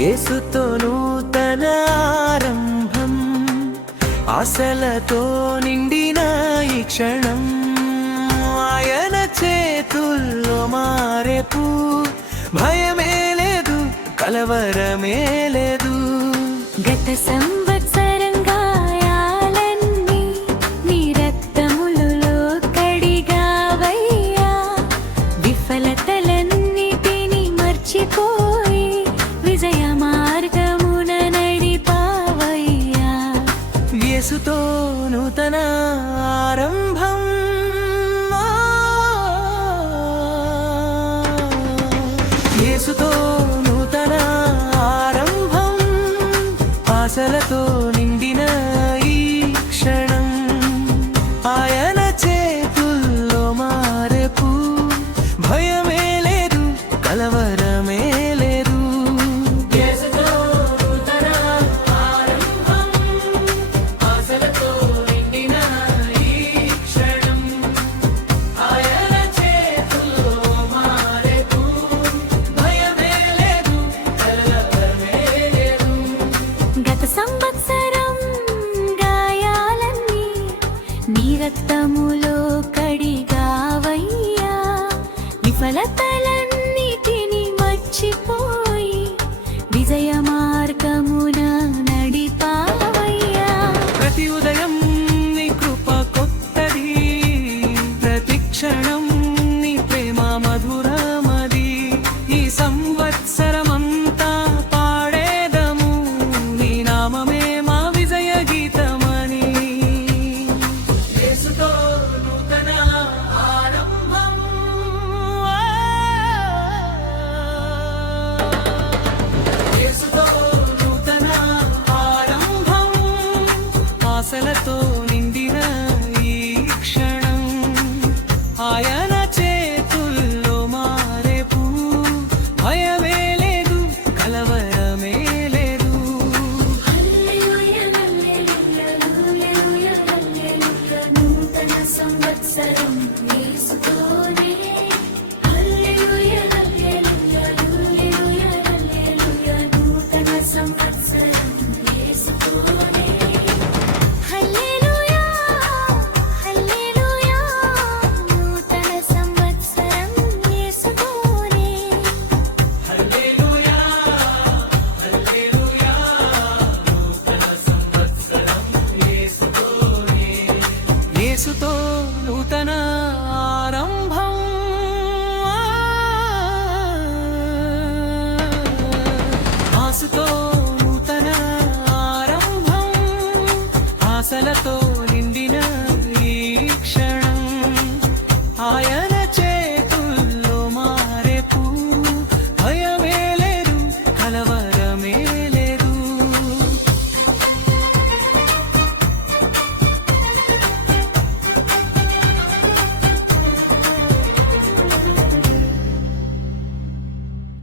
ఏసుతో నూతన ఆరంభం ఆశలతో నిండిన ఈ క్షణం. ఆయన చేతుల్లో మారేపు భయమే లేదు కలవరమే లేదు. గత సంభ నూతన ఆరంభం. యేసుతో నూతన ఆరంభం. ఆశలతో ശരണം సంవత్సరం వేసుకోనే యేసుతో నూతన